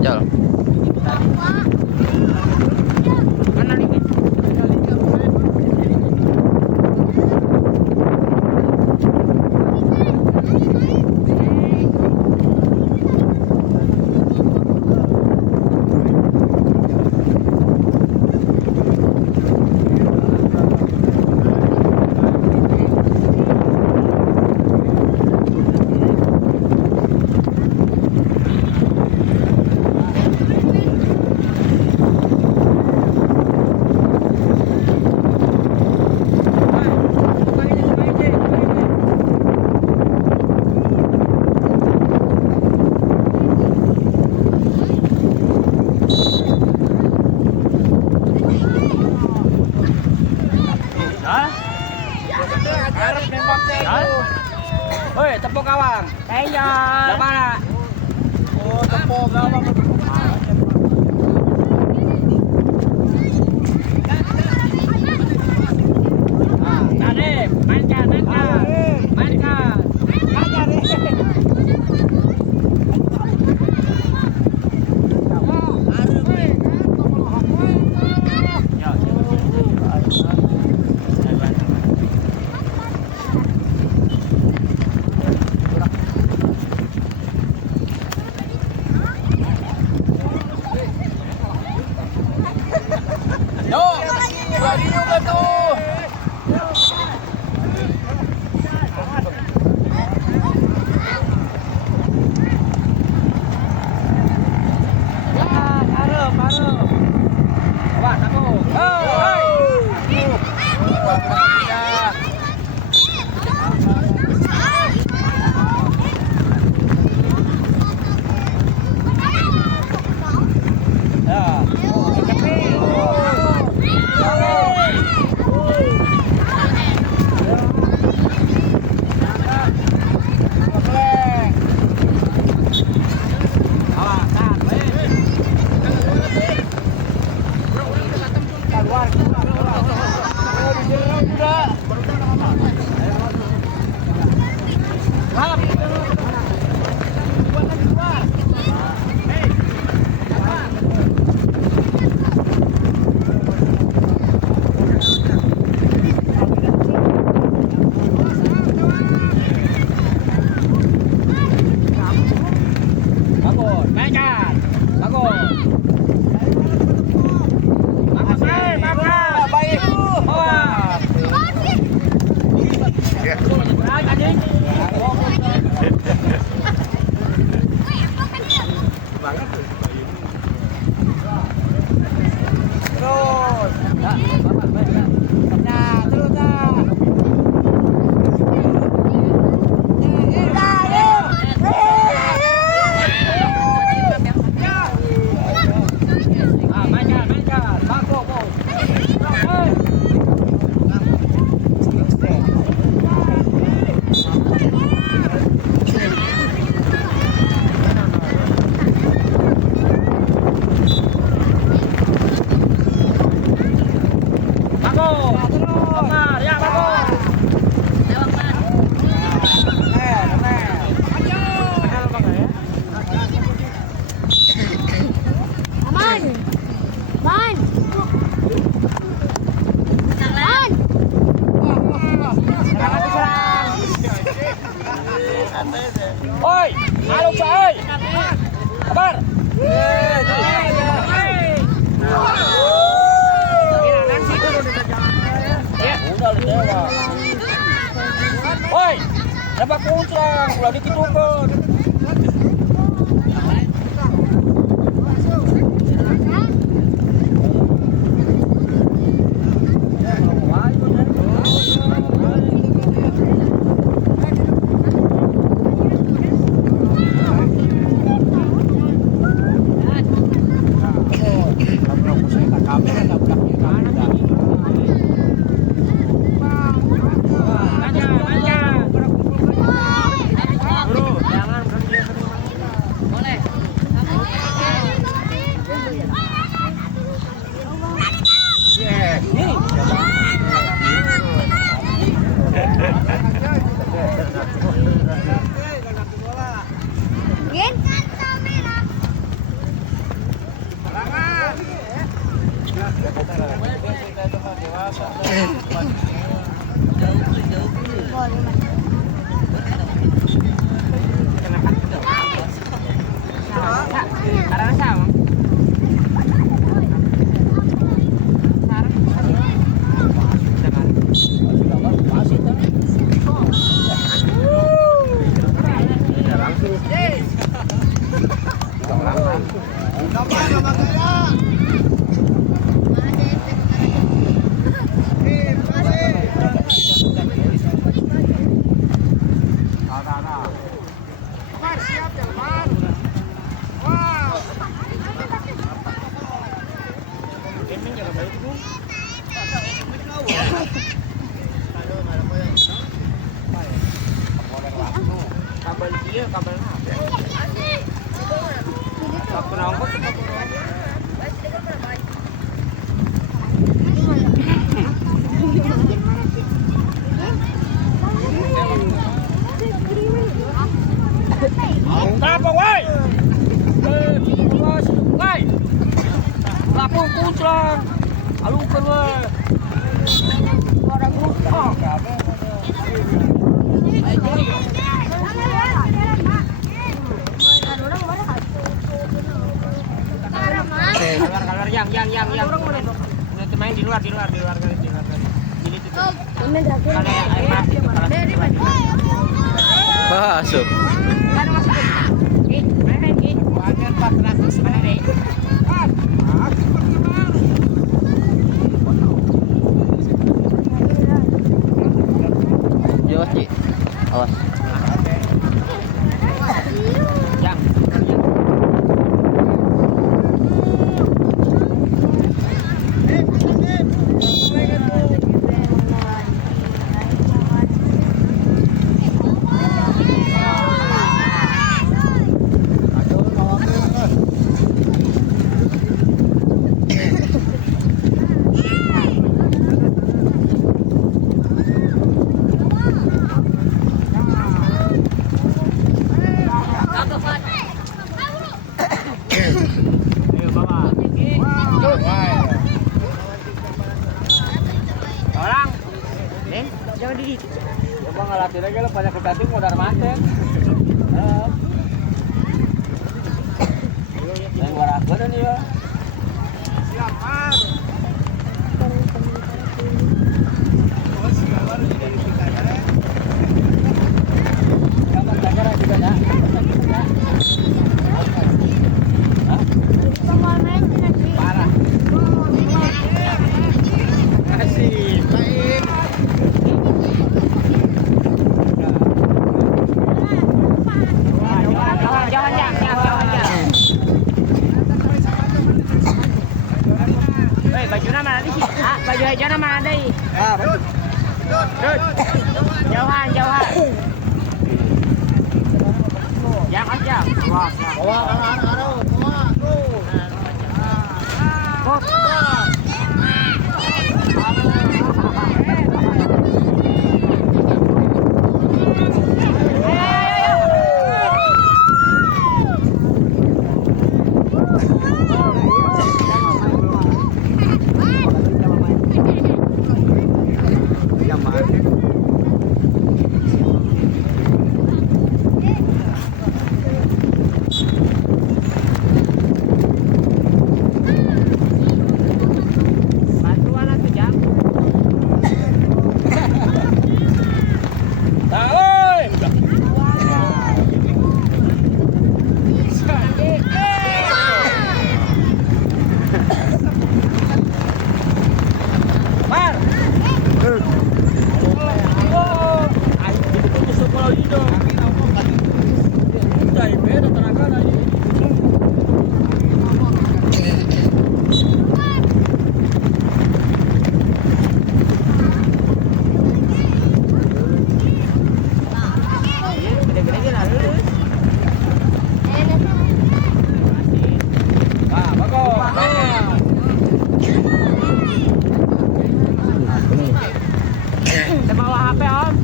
Jol. Woi, tepuk gawang. Kayaknya. Yang mana? Oh, tepuk gawang. Tadi, mainkan. Mainkan. Yo, lagi juga tuh. Wah, aku. Bagus, mainkan. Bagus. Baik. Bawah. Naik anjing. Terus. Nah, terus dah. Mainkan. Bagus, bos. Oi, halo coy. Kabar? Oi, dapat kuncang, ulah dikitukeun. Jangan Karena sama. Kabel dia, kabel apa? Kabel nongkrong, Kenapa, woi? Woi. Lapor kunclang. Alukan, woi. Orang lupa. Keluar yang. Udah main di luar. Ini tuh. Kalau air mati kepala. Masuk. bagian 400 hari. Awas, Ci. Awas. Yang. Orang, Neng, jangan diri. Coba ngelatin aja lo banyak kecantik modal manten. Yang warak bener nih ya. Siapar. Kapan jaga juga ya? Parah. Kasih. Baik. Jangan. Woi, bajunya mana di sini? Ah, baju hijaunya mana deh? Ah, betul. Jauhan. Jangan jam. Bawa anak-anak. Bantuan atau jam? Tahu. Mar. Oh, ayo itu sekolah itu. Udah, beda tenaga lagi. Gede-gede lalu. Ah, bagus. Kita bawa HP om.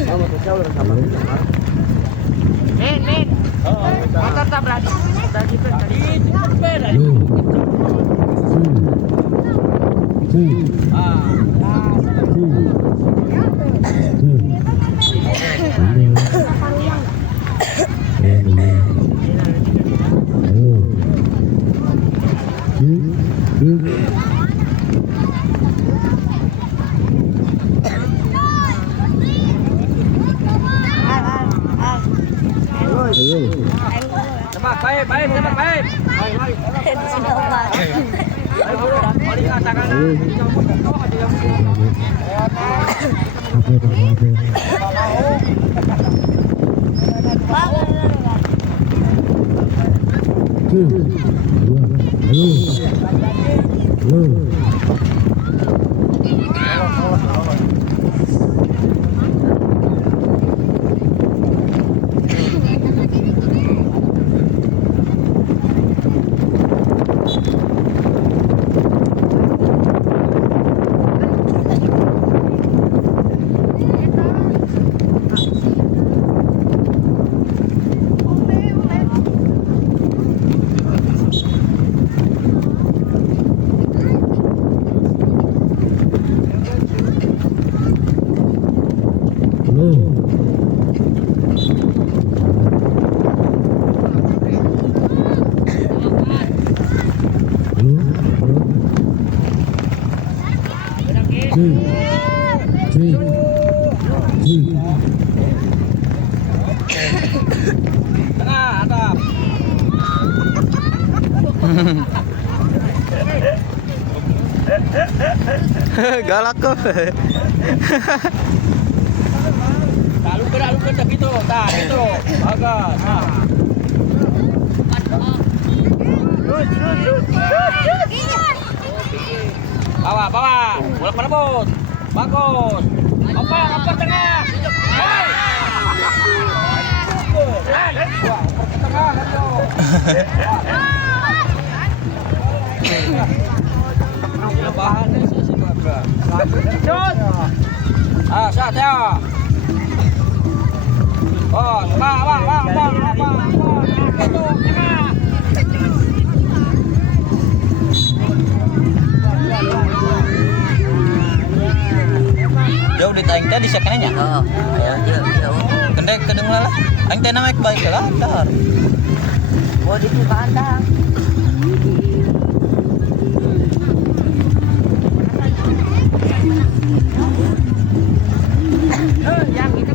Kamu tuh jauh sama Min. Motor tabrak. Udah gitu tadi. Cepat, baik. Ayo buru, balik ke atas kanan. Tengah, atap. Galak kok. Lalu ke tak gitu, tak itu. Bagus. Nah. Bawa. Bola perebut. Bagus. Oper tengah. Hai. Wah, oper ke tengah kan tuh. Bahannya sih bagus. Shoot. Shot ya. Oh, bang. Itu tengah. Jauh di taing teh di sekenanya. Oh, iya. Kendek kedengeran lah. Aing teh naik baik lah, dahar. Oh, di kandang. Yang itu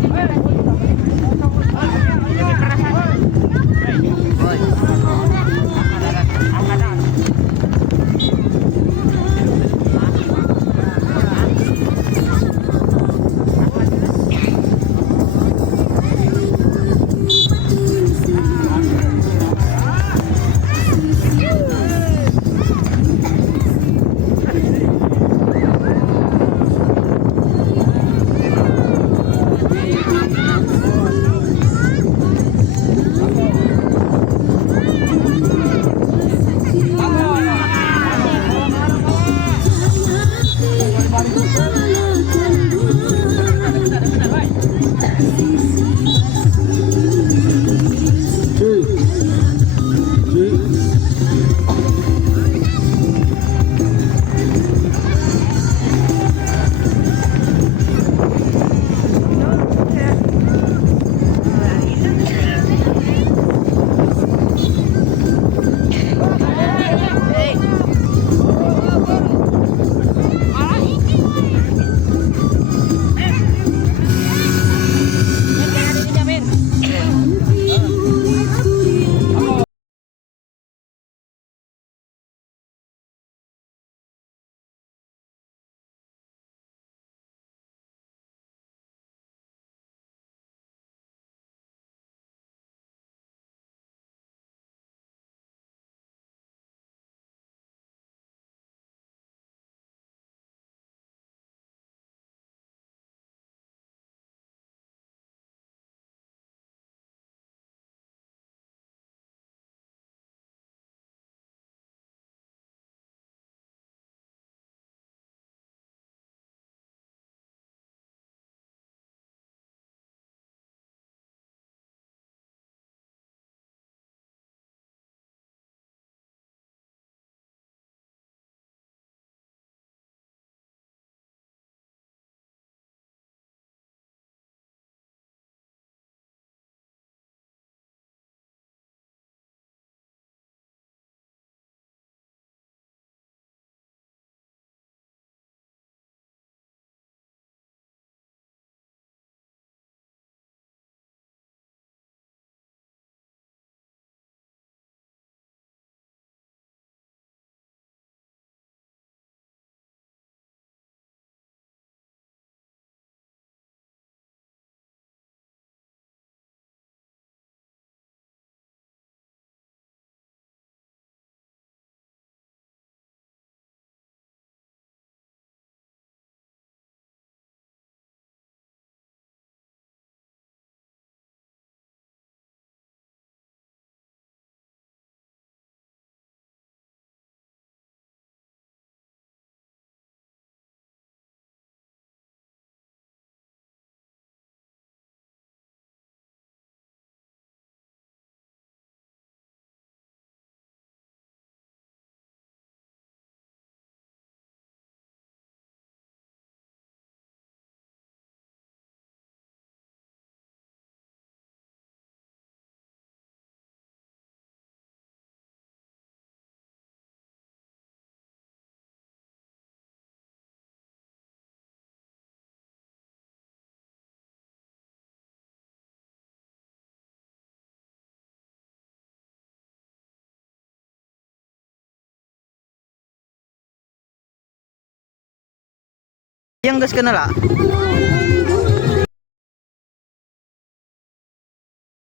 Yang gas kena lah.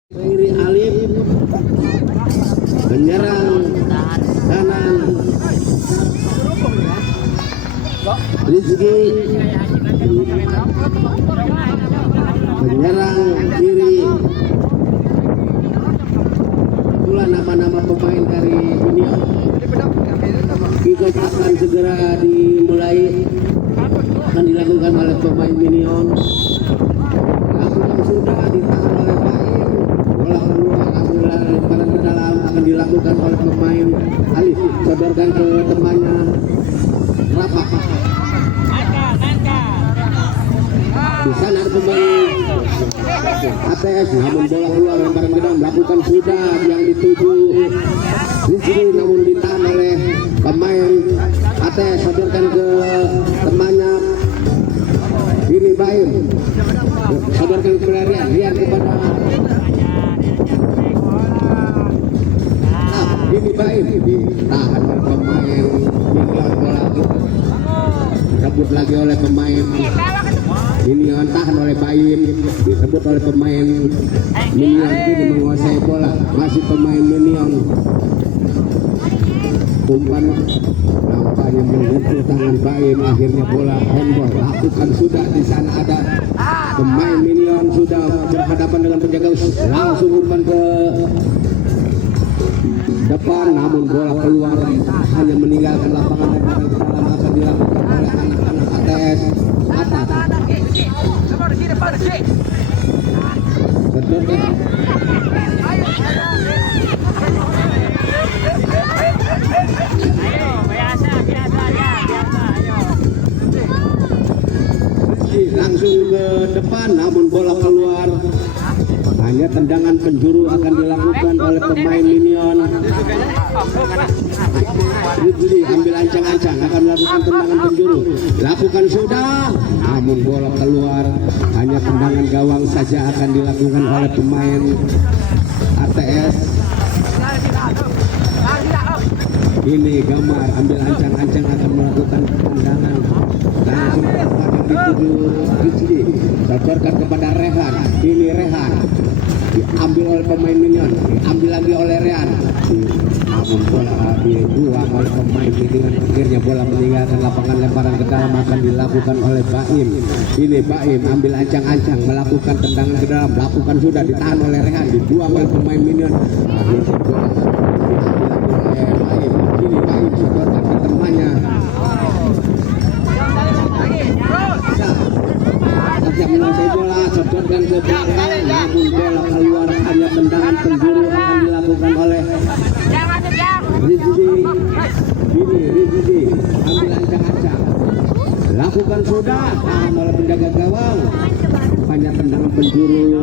Kiri Alif menyerang kanan Rizky menyerang kiri. Itulah nama-nama pemain dari Union. Kita akan segera dimulai, akan dilakukan oleh pemain Union. Lakukan sudah ditahan oleh Baim. Bola keluar, ambil lemparan ke dalam, akan dilakukan oleh pemain Alif. Sodorkan ke temannya Rapak. Di sana ada pemain ATS, namun bola keluar, lemparan ke dalam, lakukan sudah yang dituju di sini, namun ditahan oleh pemain ATS. Sodorkan ke temannya ini Baim. Sodorkan ke Rian kepada ini Baim, ditahan oleh pemain Union. Bola disebut lagi oleh pemain Union, tahan oleh Baim, disebut oleh pemain Union. Kini menguasai bola, masih pemain Union. Umpan nampaknya menyentuh tangan Baim, akhirnya bola handball. Lakukan sudah, di sana ada pemain Union sudah berhadapan dengan penjaga, langsung umpan ke depan, namun bola keluar, hanya meninggalkan lapangan dan ke dalam. Akan dilakukan oleh anak-anak ATS atas. Langsung ke depan, namun bola keluar, hanya tendangan penjuru akan dilakukan oleh pemain Union. Rizky ambil ancang-ancang, akan melakukan tendangan penjuru, lakukan sudah, namun bola keluar, hanya tendangan gawang saja akan dilakukan oleh pemain ATS. Ini gambar, ambil ancang-ancang, akan melakukan tendangan langsung kepada dituju Rizky, bocorkan kepada Rehan. Ini Rehan diambil oleh pemain Union, diambil lagi oleh Rehan, namun bola dibuang oleh pemain Union. Akhirnya bola meninggalkan lapangan, lemparan ke dalam akan dilakukan oleh Baim. Ini Baim ambil ancang-ancang, melakukan tendangan ke dalam, lakukan sudah, ditahan oleh Rehan, dibuang oleh pemain Union. Akhirnya bola diambil oleh Baim. Ini Baim sodorkan ke temannya. Saja menguasai bola, sodorkan ke belakang, namun bola keluar, hanya tendangan penjuru akan dilakukan oleh Rizky. Ini Rizky ambil ancang-ancang, lakukan sudah, tahan oleh penjaga gawang, hanya tendangan penjuru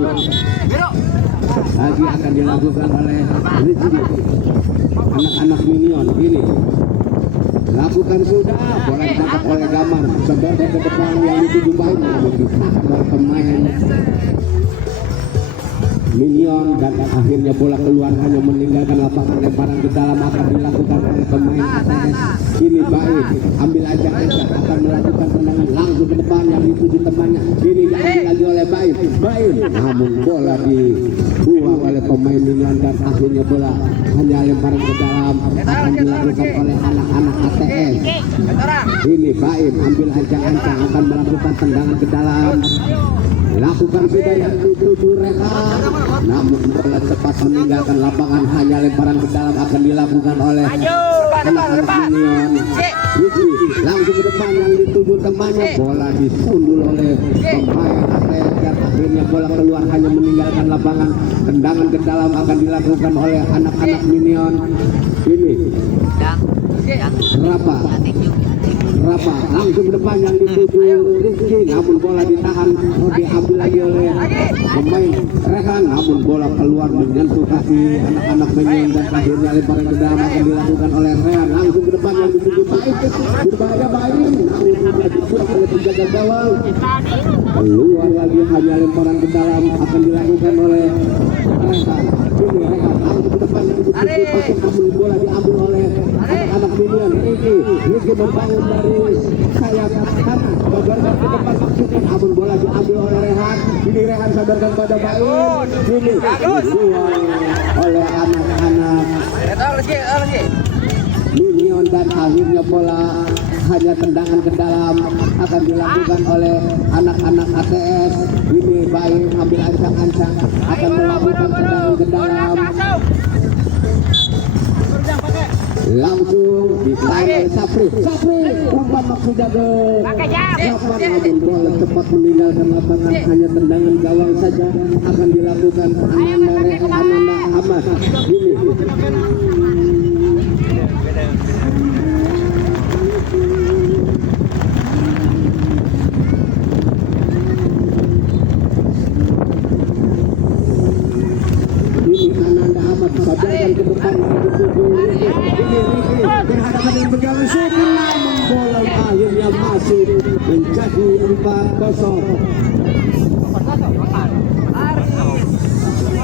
lagi akan dilakukan oleh Rizky. Anak-anak Union ini lakukan sudah, bola ditangkap oleh Gamar, sodorkan ke depan yang dituju Baim, namun ditahan oleh pemain Union, dan akhirnya bola keluar, hanya meninggalkan lapangan, lemparan ke dalam akan dilakukan oleh pemain ATS. Ini Baim ambil ancang-ancang, akan melakukan tendangan langsung ke depan yang dituju temannya. Ini diambil lagi oleh Baim, namun bola dibuang oleh pemain Union, dan akhirnya bola hanya lemparan ke dalam akan dilakukan oleh anak-anak ATS. Ini Baim ambil ancang-ancang, akan melakukan tendangan ke dalam, lakukan sudah yang dituju Rehan, namun bola cepat meninggalkan lapangan, hanya lemparan ke dalam akan dilakukan oleh anak-anak Union. Rizky langsung ke depan yang dituju temannya, bola disundul oleh pemain ATS, dan akhirnya bola keluar, hanya meninggalkan lapangan, tendangan ke dalam akan dilakukan oleh anak-anak Union. Ini Rapa langsung ke depan yang dituju Rizky, namun bola ditahan, diambil lagi oleh pemain Rehan, namun bola keluar menyentuh kaki anak-anak Union, dan akhirnya lemparan ke dalam akan dilakukan oleh Rehan. Langsung ke depan yang dituju Baim, berbahaya Baim, namun sudah dibuang oleh penjaga gawang, keluar lagi, hanya lemparan ke dalam akan dilakukan oleh Rehan. Ini Rehan langsung ke depan yang dituju Baim, namun bola diambil oleh anak-anak Union. Rizky membangun dari sayap kanan, bocorkan ke disodorkan pada Baim. Ini dibuang oleh anak-anak Minion dan akhirnya bola hanya tendangan ke dalam akan dilakukan oleh anak-anak ATS. Ini Baim ambil ancang-ancang akan melakukan tendangan ke dalam. Langsung ditarik Sapri umpan maksud jago namun bola cepat meninggalkan lapangan, hanya tendangan gawang saja akan dilakukan Ananda Ahmad. Ini Ananda Ahmad sadarkan ke depan berhadapan dengan pegangan syukur, namun bola akhirnya masuk menjadi 4-0.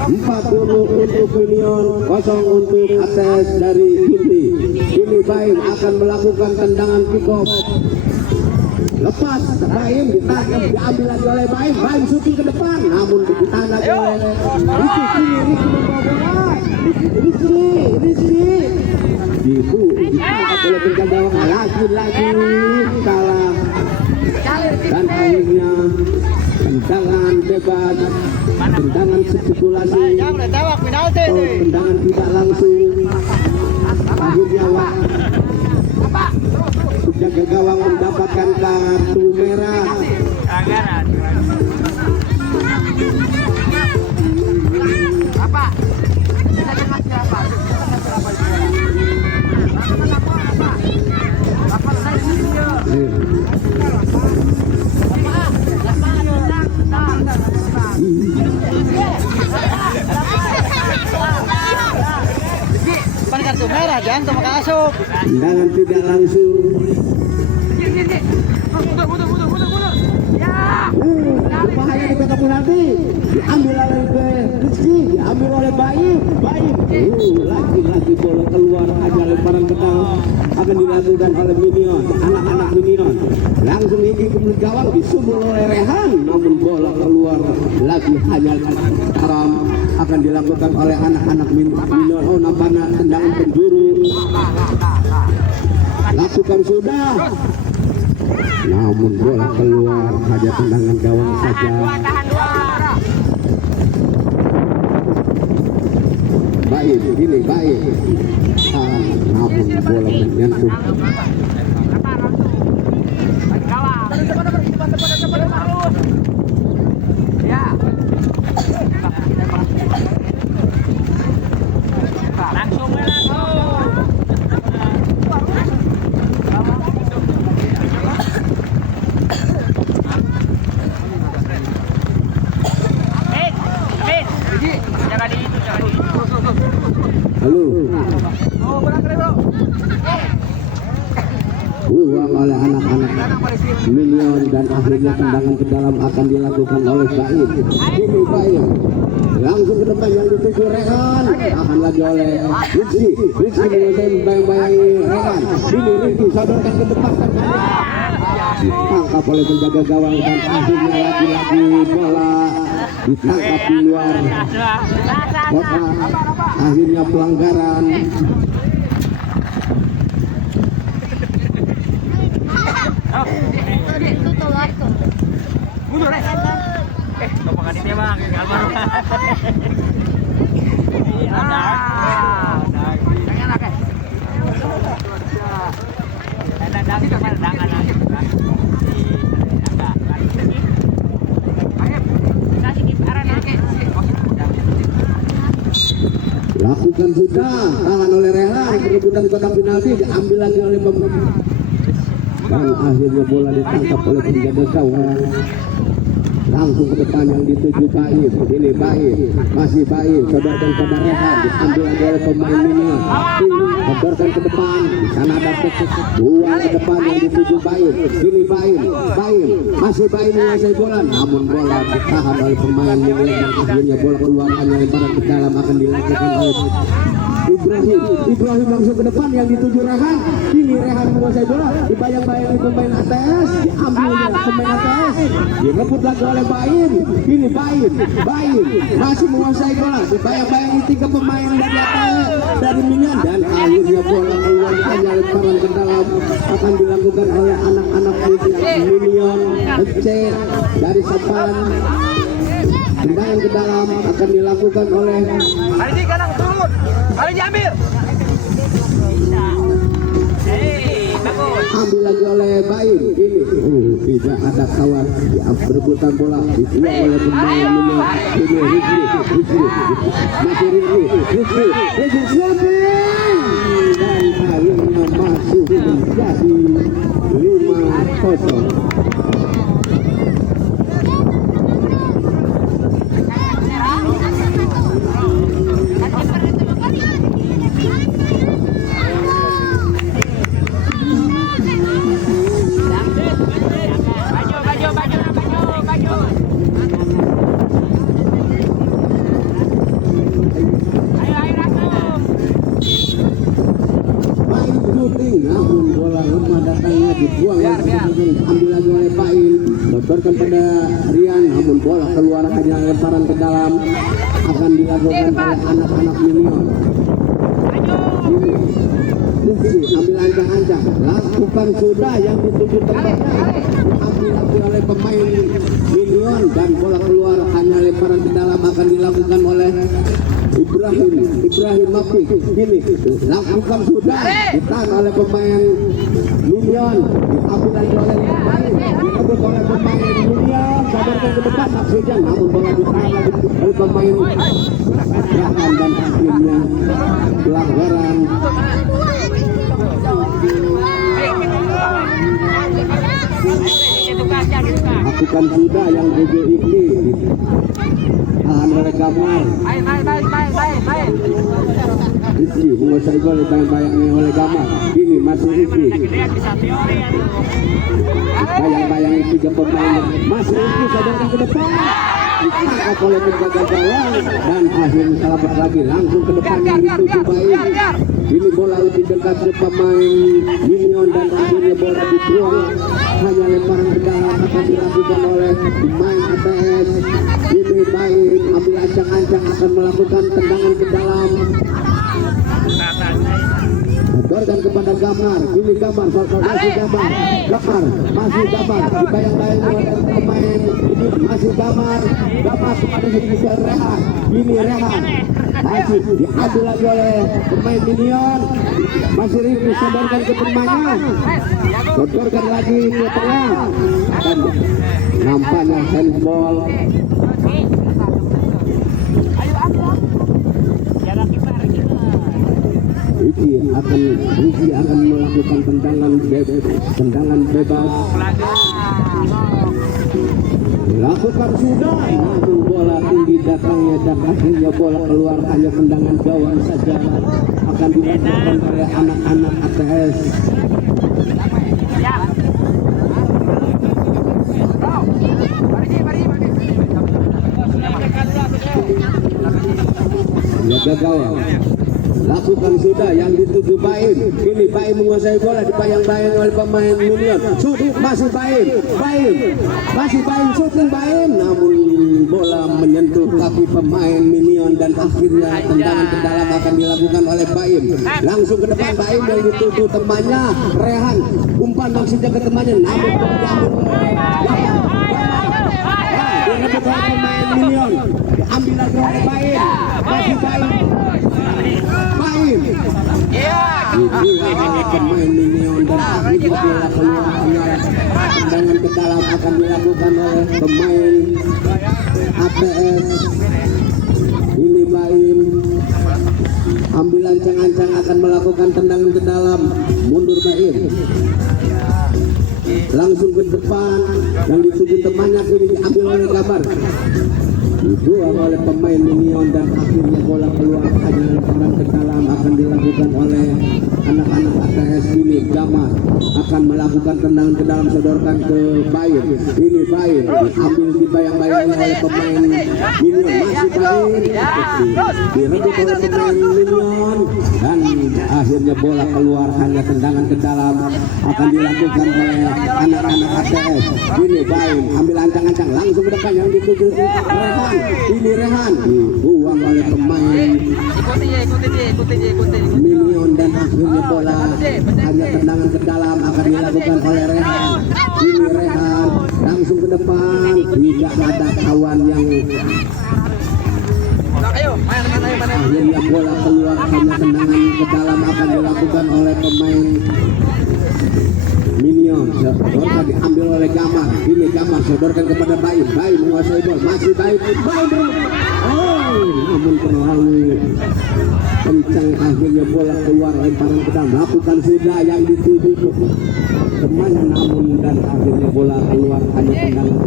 40 untuk Minion, 0 untuk ATS dari Inti. Ini Baim akan melakukan tendangan kick off. Lepas Baim ditangkap, diambil lagi oleh Baim. Baim syuting ke depan, namun ditahan lagi oleh Riki membawa bola. Riki ditangkap oleh penjaga gawang, lagi kalah. Dan akhirnya tendangan bebas, tendangan spekulasi, tendangan tidak langsung. Akhirnya penjaga gawang mendapatkan kartu merah. Kartu merah jangan sama asup. Tendangan tidak langsung. Bahaya di kotak penalti. Diambil oleh Rizky, diambil oleh Baim. Lagi bola keluar, aja lemparan ke dalam akan dilakukan oleh Minion, anak-anak Minion. Langsung ini ke gawang disumul oleh Rehan, namun bola keluar lagi, hanya haram akan dilakukan oleh anak-anak Minion. Oh, nampaknya tendangan penjuru lakukan sudah, namun bola keluar, hanya tendangan gawang saja. Baik, ini baik. Namun bola menyentuh. Buang oleh anak-anak Minion dan akhirnya tendangan ke dalam akan dilakukan oleh Baim. Ini Baim langsung ke depan yang dituju Rehan, akan lagi oleh Rizky menguasai bayang-bayangi Rehan. Ini Rizky sodorkan ke depan, ditangkap oleh penjaga gawang dan akhirnya lagi-lagi bola ditangkap di luar kotak. Akhirnya pelanggaran. Lakukan sudah, tangan oleh Rehan, perebutan kotak penalti diambil lagi oleh dan akhirnya bola ditangkap oleh penjaga gawang. Langsung ke depan yang dituju Baim. Ini Baim, masih Baim, sodorkan pada Rehan, diambil lagi oleh pemain Minion. Sodorkan ke depan, di sana ada buang ke depan yang dituju Baim. Ini Baim, masih Baim menguasai bola, namun bola ditahan oleh pemain Minion dan akhirnya bola keluar, hanya lemparan ke dalam akan dilakukan oleh Ibrahim langsung ke depan yang dituju Rehan. Kini Rehan menguasai bola, dibayang-bayangi pemain ATS, diambilnya pemain ATS, direbut lagi oleh Baim. Kini Baim masih menguasai bola, dibayang-bayangi 3 pemain dari ATS, dari Minion, dan akhirnya bola keluar hanya lemparan ke dalam, akan dilakukan oleh anak-anak Minion FC dari Sapan. Tendangan ke dalam akan dilakukan oleh Kali ini kadang turun. Kali diambil. ambil lagi oleh Baim. Ini tidak ada kawan, berebutan bola dibuang oleh pemain Minion. Ini Rizky masih Rizky shooting, dan akhirnya masuk menjadi 5-0. Namun bola lemah datangnya dibuang, ambil lagi oleh Baim, bocorkan pada Rian, namun bola keluar hanya lemparan ke dalam, akan dilakukan oleh anak-anak Minion. Ini ambil ancang-ancang, lakukan sudah yang dituju tempatnya, diambil lagi oleh pemain Minion, dan bola keluar hanya lemparan ke dalam, akan dilakukan oleh Ibrahim Mafi. Ini lakukan sudah, ditahan oleh pemain Minion, diambil lagi oleh Baim, direbut oleh pemain Minion, sadarkan ke depan maksudnya, namun bola ditahan lagi oleh pemain Rahan, dan akhirnya pelanggaran. Lakukan sudah yang GGIK tahan oleh Gamar. Rizky menguasai bola, bayang-bayangnya oleh Gamar. Ini masih Rizky, bayang-bayangi 3 pemain, masih Rizky, sadarkan ke depan, ditangkap oleh penjaga gawang, dan akhirnya selamat lagi, langsung ke depan yang dituju Baim. Ini bola lebih dekat ke pemain Minion, dan akhirnya bola dibuang, hanya lemparan ke dalam, akan dilakukan oleh pemain ATS. Ini Baim ambil ancang-ancang, akan melakukan tendangan ke dalam, berikan kepada Gamar. Ini Gamar, masih Gamar, dibayang-bayang oleh pemain ini, masih Gamar kepada sedikit Rehan. Ini Rehan masih diambil lagi oleh pemain Minion, masih Rizky, sadarkan ke pemainnya, bocorkan lagi ke tengah, dan nampaknya handball. Rizky akan melakukan tendangan bebas. Lakukan sudah, namun bola tinggi datangnya, dan akhirnya bola keluar hanya tendangan gawang saja, akan dilakukan oleh anak-anak ATS. Jaga gawang, lakukan sudah yang dituju Baim. Kini Baim menguasai bola, dibayang-bayang oleh pemain Minion. Shooting masih Baim, shooting Baim, namun bola menyentuh kaki pemain Minion, dan akhirnya tendangan ke dalam akan dilakukan oleh Baim. Langsung ke depan Baim yang dituju temannya Rehan, umpan maksudnya ke temannya, namun direbut oleh pemain Minion, diambil lagi oleh Baim, masih Baim. Pemain Minion, dan akhirnya bola keluar hanya tendangan ke dalam, akan dilakukan oleh pemain ATS. Ini Baim ambil ancang-ancang, akan melakukan tendangan ke dalam, mundur Baim, langsung ke depan yang dituju temannya, kini diambil oleh Gamar. dibuang oleh pemain Minion dan akhirnya bola keluar hanya lemparan ke dalam akan dilakukan oleh anak-anak ATS. Ini Gamas akan melakukan tendangan ke dalam, sodorkan ke Bain. Ini Bain diambil dibayang-bayang oleh pemain Minion, masih Bain direbut oleh pemain Minion dan akhirnya bola keluar hanya tendangan ke dalam akan dilakukan oleh anak-anak ATS. Ini Bain ambil ancang-ancang langsung ke depan yang dituju Rehan. Ini Rehan dibuang oleh pemain Minion dan akhirnya bola hanya tendangan ke dalam akan dilakukan oleh Rehan. Ini Rehan langsung ke depan, tidak ada kawan yang akhirnya bola keluar hanya tendangan ke dalam akan dilakukan oleh pemain Minion. Bola diambil oleh Gamar. Ini Gamar sodorkan kepada Bain. Bain menguasai bola, masih Bain. Namun terlalu kencang, akhirnya bola keluar, lemparan ke dalam, lakukan sudah yang dituju kemana, namun dan akhirnya bola keluar hanya tendangan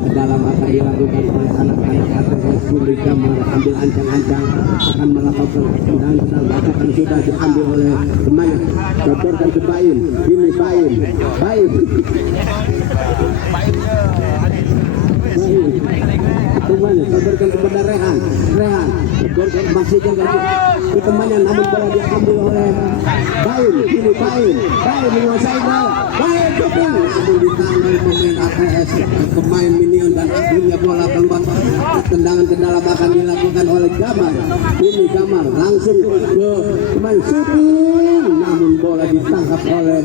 ke dalam akan dilakukan oleh anak-anak ATS. Ini Gamar ambil ancang-ancang akan melakukan tendangan ke dalam, lakukan sudah diambil oleh temannya, sodorkan ke Bain. Ini Bain temannya sodorkan kepada Rehan sodorkan masih ke temannya, namun bola diambil oleh Bain. Ini Bain menguasai bola, Bain namun ditangani pemain ATS, pemain Minion dan akhirnya bola keluar, tendangan ke dalam akan dilakukan oleh Gamar. Ini Gamar langsung ke pemain shooting, namun bola ditangkap oleh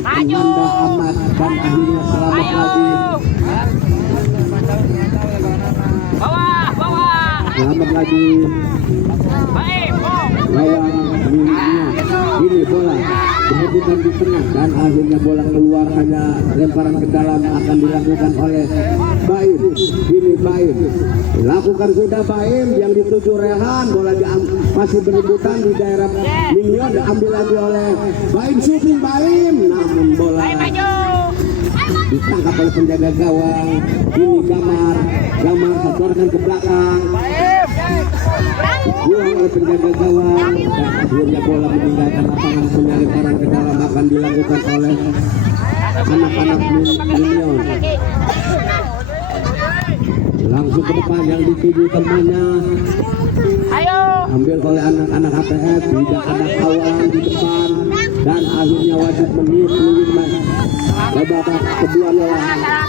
Nanda Ahmad dan akhirnya selamat lagi. Selamat lagi lawan Minion. Ini bola kemudian di tengah dan akhirnya bola keluar hanya lemparan ke dalam akan dilakukan oleh Bain. Ini Bain dilakukan sudah Bain yang dituju Rehan, bola masih berebutan di daerah Minion, diambil lagi oleh Bain, shooting Bain, namun bola ditangkap oleh penjaga gawang. Ini Gamar sodorkan ke belakang, dibuang oleh penjaga gawang dan akhirnya bola meninggalkan lapangan, lemparan ke dalam akan dilakukan oleh anak-anak Minion. Langsung ke depan yang dituju temannya, ambil oleh anak-anak ATS, tidak ada kawan di depan dan akhirnya wajib menit babak kedua adalah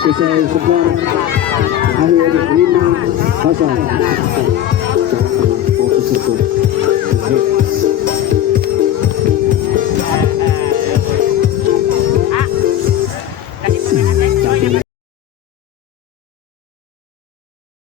usai skor akhir 5-0.